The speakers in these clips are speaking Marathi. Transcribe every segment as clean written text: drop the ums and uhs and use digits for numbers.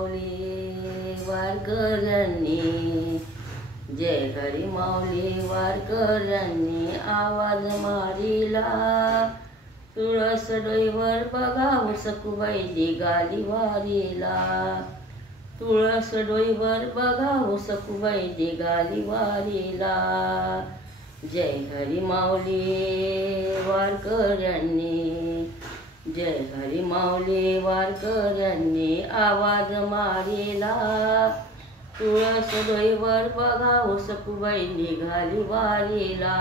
माऊली वारकऱ्यांनी जय हरी माऊली वारकऱ्यांनी आवाज मारिला। तुळस डोईवर बघाव सखुबाई निघाली वारीला। तुळस डोईवर बघाव सखुबाई निघाली वारीला। जय हरी माऊली वारकऱ्यांनी जय हरी माऊली वारकऱ्यांनी आवाज मारिला। तुळस डोईवर बघाव सखुबाई निघाली वारीला।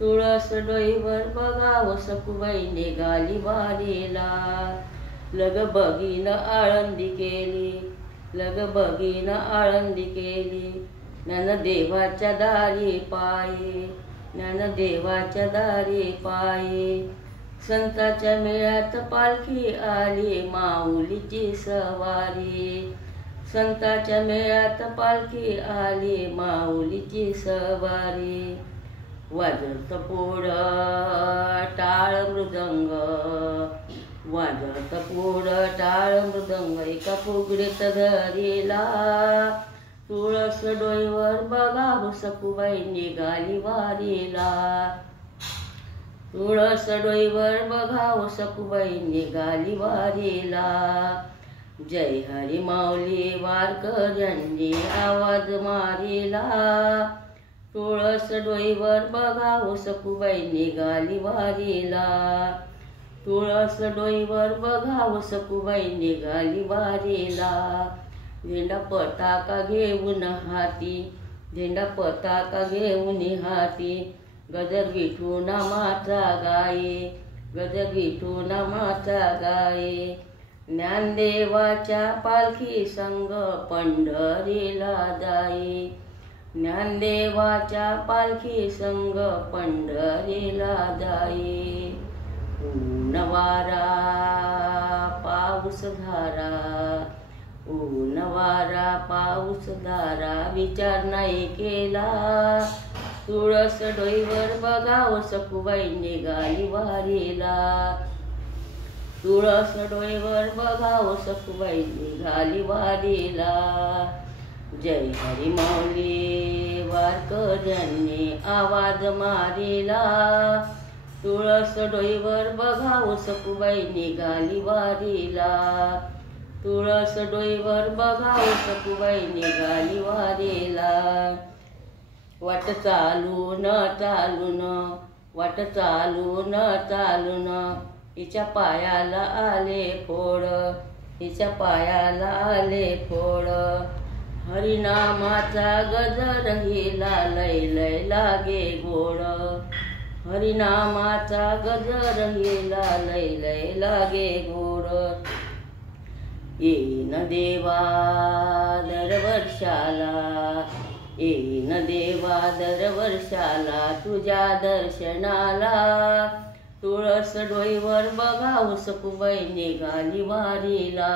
तुळस डोईवर बघाव सखुबाई निघाली वारीला। लग बगीन आळंदी केली, लग बगीन आळंदी केली। ज्ञानदेवाच्या दारी पायी, ज्ञानदेवाच्या दारी पायी। संताच्या मेळ्यात पालखी आली माऊलीची सवारी। संताच्या मेळ्यात पालखी आली माऊलीची सवारी। वाजत पुढं टाळ मृदंग, वाजत पुढं टाळ मृदंग एका फुगडीत धरिला। तुळस डोईवर बघाव सखुबाई निघाली वारीला। तुळस डोईवर बघाव सखुबाई निघाली वारीला। जय हरी माऊली वारकऱ्यांनी आवाज मारिला। तुळस डोईवर बघाव सखुबाई निघाली वारीला। तुळस डोईवर बघाव सखुबाई निघाली वारीला। झेंडा पताका घेऊन हाती, झेंडा पताका घेऊन हाती। गजर विठू नामाचा गाये, गजर विठू नामाचा गाये। ज्ञानदेवाच्या पालखी संग पंढरीला जाई, ज्ञानदेवाच्या पालखी संग पंढरीला जाई। ऊन वारा पाऊस धारा, ऊन वारा पाऊस धारा विचार नाही केला। तुळस डोईवर बघाव सखुबाई निघाली वारीला। तुळस डोईवर बघाव सखुबाई निघाली वारीला। जय हरी माऊली वारकऱ्यांनी आवाज मारिला। तुळस डोईवर बघाव सखुबाई निघाली वारीला। तुळस डोईवर बघाव सखुबाई निघाली वारीला। वाट चालून चालून, वाट चालून चालून हिच्या पायाला आले फोड, हिच्या पायाला आले फोड। हरिनामाचा गजर हिला लय लय लागे गोड, हरिनामाचा गजर हिला लय लय लागे गोड। येईन देवा दरवर्षाला, येईन देवा दरवर्षाला तुझ्या दर्शनाला। तुळस डोईवर बघाव सखुबाई निघाली वारीला।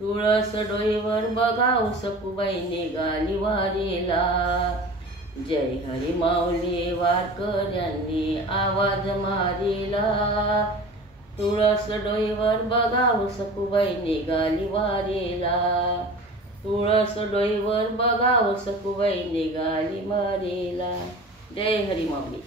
तुळस डोईवर बघाव सखुबाई निघाली वारीला। जय हरी माऊली वारकऱ्यांनी आवाज मारिला। तुळस डोईवर बघाव सखुबाई निघाली वारीला। तुळस डोईवर बघाव सखुबाई निघाली वारीला। जय हरी माऊली।